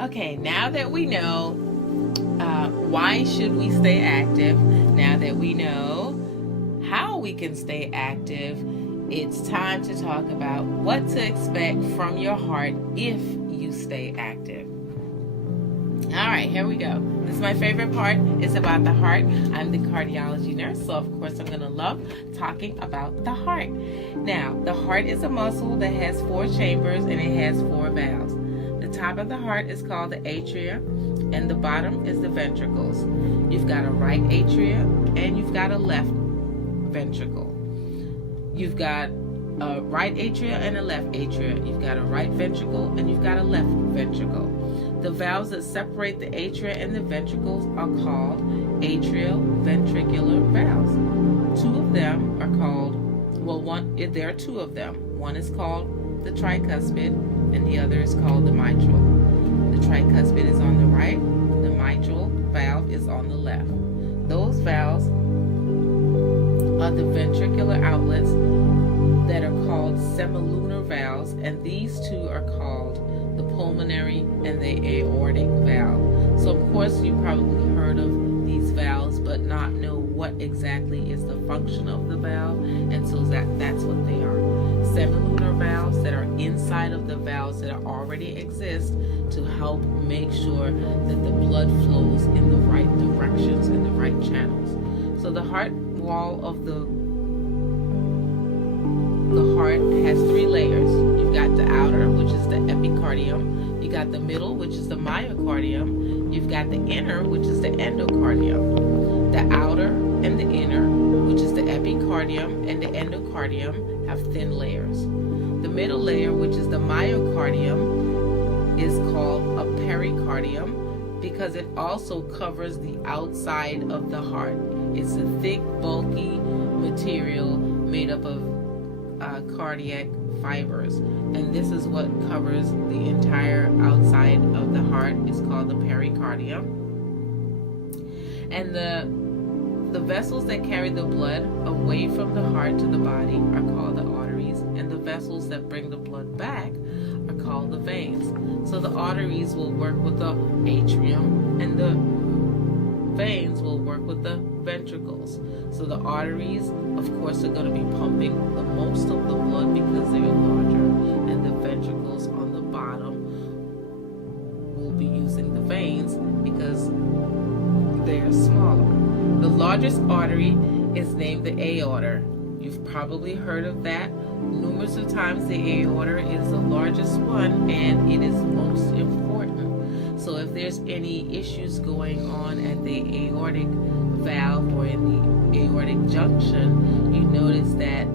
Okay, now that we know why should we stay active, now that we know how we can stay active, it's time to talk about what to expect from your heart if you stay active. All right, here we go. This is my favorite part. It's about the heart. I'm the cardiology nurse, so of course I'm going to love talking about the heart. Now, the heart is a muscle that has 4 chambers and it has 4 valves. The top of the heart is called the atria, and the bottom is the ventricles. You've got a right atria and you've got a left ventricle. You've got a right atria and a left atria. You've got a right ventricle and you've got a left ventricle. The valves that separate the atria and the ventricles are called atrioventricular valves. 2 of them are called, there are 2 of them. One is called the tricuspid and the other is called the mitral. The tricuspid is on the right, the mitral valve is on the left. Those valves are the ventricular outlets that are called semilunar valves, and these 2 are called the pulmonary and the aortic valve. So of course you probably heard of these valves but not know what exactly is the function of the valve, and so that's what they are. Semilunar valves that are inside of the valves that already exist to help make sure that the blood flows in the right directions and the right channels. So the heart wall of the heart has 3 layers. You've got the outer, which is the epicardium. You got the middle, which is the myocardium. You've got the inner, which is the endocardium. The outer and the inner, which is the epicardium and the endocardium, have thin layers. The middle layer, which is the myocardium, is called a pericardium because it also covers the outside of the heart. It's a thick, bulky material made up of cardiac fibers, and this is what covers the entire outside of the heart. It's called the pericardium. And the vessels that carry the blood away from the heart to the body are called the arteries, and the vessels that bring the blood back are called the veins. So the arteries will work with the atrium and the veins will work with the ventricles. So the arteries, of course, are going to be pumping the most of the blood because they're larger, and the ventricles on the bottom will be using the veins because they're smaller. The largest artery is named the aorta. You've probably heard of that numerous of times. The aorta is the largest one and it is most important. So if there's any issues going on at the aortic valve or in the aortic junction, you notice that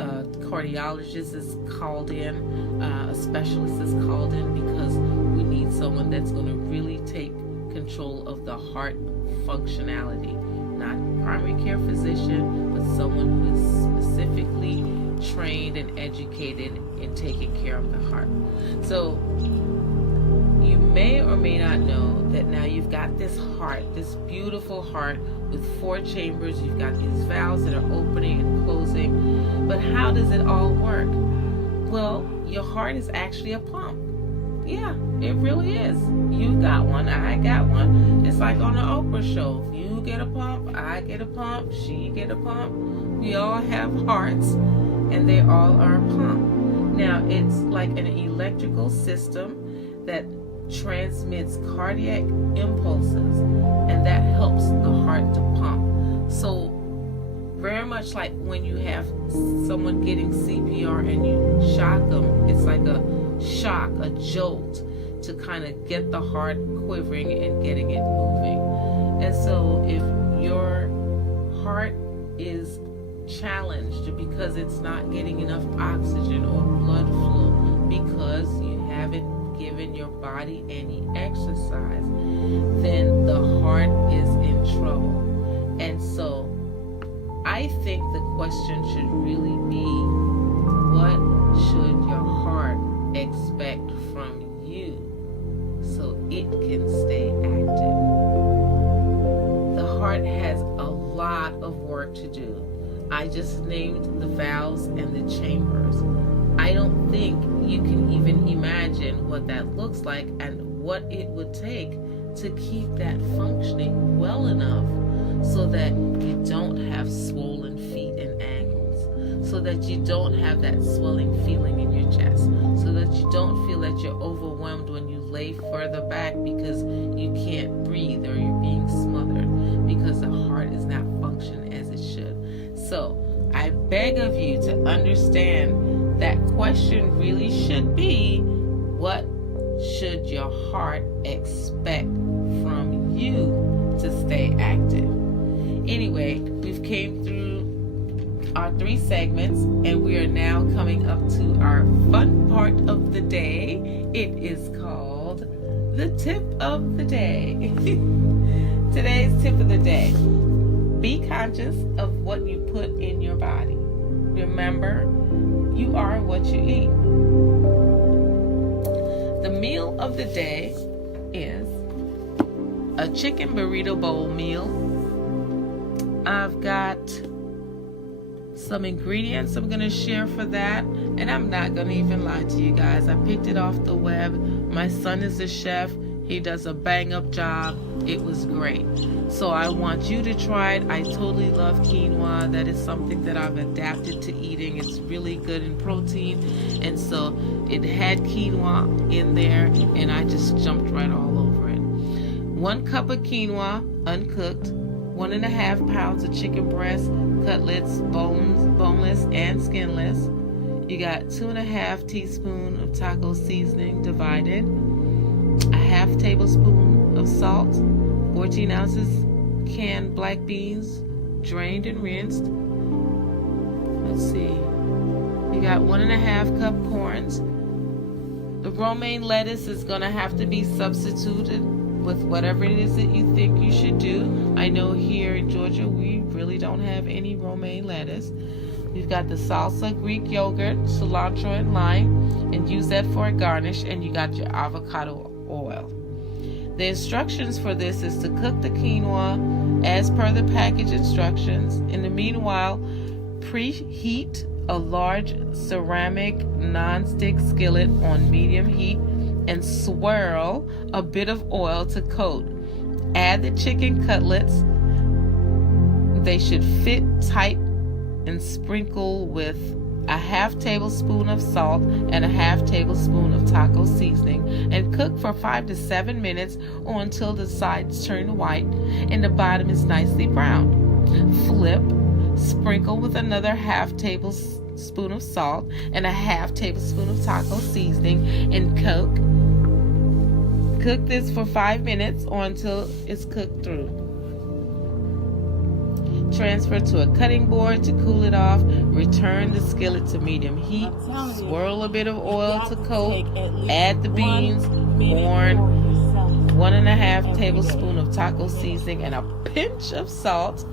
a cardiologist is called in, a specialist is called in, because we need someone that's going to really take control of the heart functionality. Not primary care physician, but someone who is specifically trained and educated in taking care of the heart. So you may or may not know that now you've got this heart, this beautiful heart with 4 chambers. You've got these valves that are opening and closing. But how does it all work? Well, your heart is actually a pump. Yeah, it really is. You got one, I got one. It's like on the Oprah show. You get a pump, I get a pump, she get a pump. We all have hearts and they all are a pump. Now, it's like an electrical system that transmits cardiac impulses, and that helps the heart to pump. So very much like when you have someone getting CPR and you shock them, it's like a shock, a jolt to kind of get the heart quivering and getting it moving. And so if your heart is challenged because it's not getting enough oxygen or blood flow because you haven't given your body any exercise, then the heart is in trouble. And so I think the question should really be, what should your heart expect from you so it can stay active? The heart has a lot of work to do. I just named the valves and the chambers, I don't think you can even imagine what that looks like and what it would take to keep that functioning well enough so that you don't have swollen feet and ankles, so that you don't have that swelling feeling in your chest, so that you don't feel that you're overwhelmed when you lay further back because you can't breathe or you're being smothered because the heart is not functioning as it should. So I beg of you to understand that question really should be, what should your heart expect from you to stay active? Anyway, we've came through our 3 segments, and we are now coming up to our fun part of the day. It is called the tip of the day. Today's tip of the day: be conscious of what you put in your body. Remember, you are what you eat. The meal of the day is a chicken burrito bowl meal. I've got some ingredients I'm going to share for that, and I'm not going to even lie to you guys. I picked it off the web. My son is a chef. He does a bang-up job. It was great. So I want you to try it. I totally love quinoa. That is something that I've adapted to eating. It's really good in protein. And so it had quinoa in there, and I just jumped right all over it. 1 cup of quinoa, uncooked. 1.5 pounds of chicken breast, cutlets, boneless and skinless. You got 2.5 teaspoons of taco seasoning divided. A half tablespoon of salt, 14 ounces canned black beans, drained and rinsed. Let's see. You got 1.5 cup corns. The romaine lettuce is going to have to be substituted with whatever it is that you think you should do. I know here in Georgia we really don't have any romaine lettuce. We've got the salsa, Greek yogurt, cilantro, and lime, and use that for a garnish. And you got your avocado oil. The instructions for this is to cook the quinoa as per the package instructions. In the meanwhile, preheat a large ceramic non-stick skillet on medium heat and swirl a bit of oil to coat. Add the chicken cutlets. They should fit tight and sprinkle with a half tablespoon of salt and a half tablespoon of taco seasoning, and cook for 5 to 7 minutes or until the sides turn white and the bottom is nicely browned. Flip, sprinkle with another half tablespoon of salt and a half tablespoon of taco seasoning, and cook. Cook this for 5 minutes or until it's cooked through. Transfer to a cutting board to cool it off. Return the skillet to medium heat. Swirl a bit of oil to coat. Add the beans, corn, 1.5 tablespoons of taco seasoning, and a pinch of salt.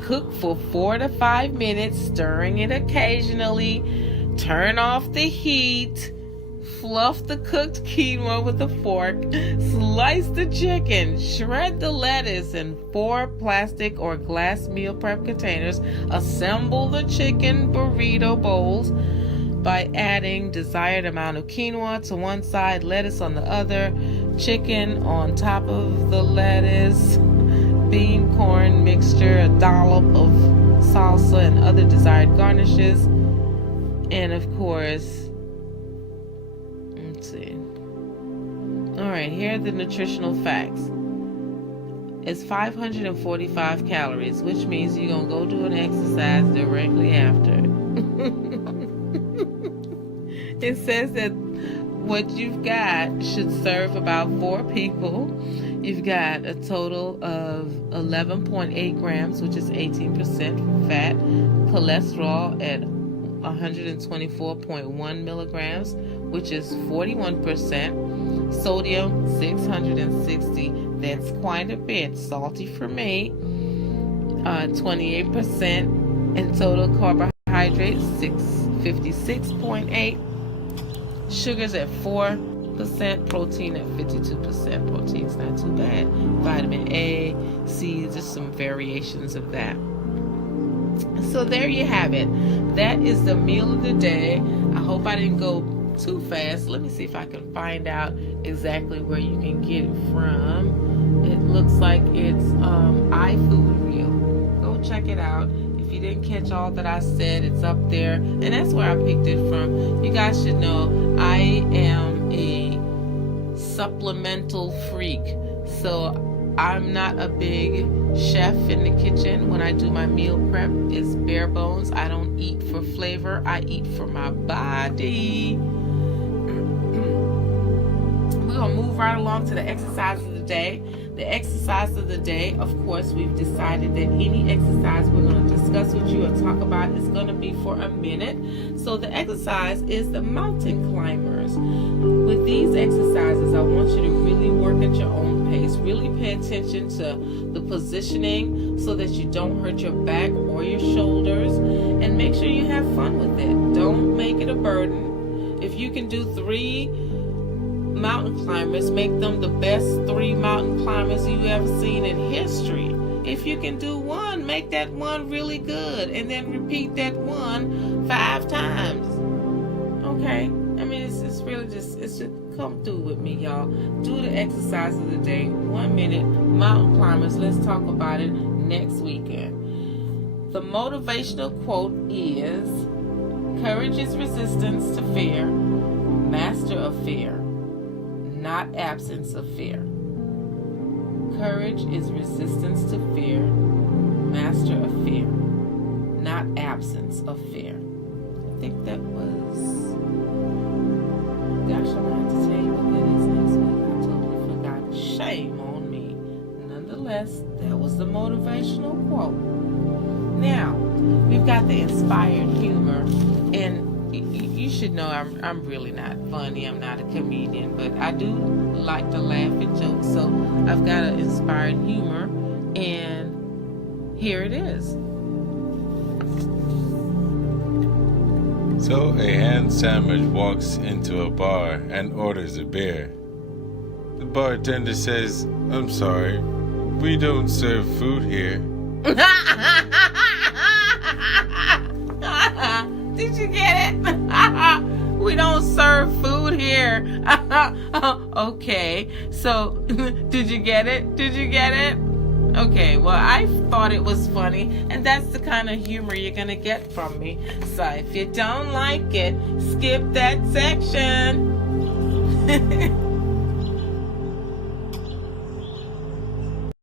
Cook for 4 to 5 minutes, stirring it occasionally. Turn off the heat. Fluff the cooked quinoa with a fork. Slice the chicken. Shred the lettuce in 4 plastic or glass meal prep containers. Assemble the chicken burrito bowls by adding desired amount of quinoa to one side, lettuce on the other, chicken on top of the lettuce, bean corn mixture, a dollop of salsa and other desired garnishes, and of course, let's see. Alright, here are the nutritional facts. It's 545 calories, which means you're going to go do an exercise directly after. It says that what you've got should serve about 4 people. You've got a total of 11.8 grams, which is 18% fat, cholesterol at 124.1 milligrams, which is 41%, sodium 660, that's quite a bit, salty for me, 28%, and total carbohydrates 656.8, sugars at 4%, protein at 52%. Protein's not too bad. Vitamin A, C, just some variations of that. So there you have it. That is the meal of the day. I hope I didn't go too fast. Let me see if I can find out exactly where you can get it from. It looks like it's iFood Reel. Go check it out. If you didn't catch all that I said, it's up there, and that's where I picked it from. You guys should know I am a supplemental freak, so I'm not a big chef in the kitchen. When I do my meal prep, it's bare bones. I don't eat for flavor. I eat for my body. We're going to move right along to the exercise of the day. The exercise of the day, of course, we've decided that any exercise we're going to discuss with you or talk about is going to be for a minute. So the exercise is the mountain climbers. With these exercises, I want you to really work at your own pace. Really pay attention to the positioning so that you don't hurt your back or your shoulders, and make sure you have fun with it. Don't make it a burden. If you can do 3 mountain climbers, make them the best 3 mountain climbers you've ever seen in history. If you can do 1, make that 1 really good, and then repeat that 1 5 times. Okay? I mean, it's really just come through with me, y'all. Do the exercise of the day, 1 minute, mountain climbers. Let's talk about it next weekend. The motivational quote is, courage is resistance to fear, master of fear, not absence of fear. Courage is resistance to fear, master of fear, not absence of fear. I think that was, gosh, I'm going to have to tell you what that is next week. I totally forgot. Shame on me. Nonetheless, that was the motivational quote. Now, we've got the inspired humor, and you should know I'm really not funny. I'm not a comedian, but I do like to laugh at jokes. So I've got an inspired humor, and here it is. So a hand sandwich walks into a bar and orders a beer. The bartender says, "I'm sorry, we don't serve food here." Did you get it? We don't serve food here. Okay, so did you get it? Did you get it? Okay, well, I thought it was funny, and that's the kind of humor you're going to get from me. So if you don't like it, skip that section.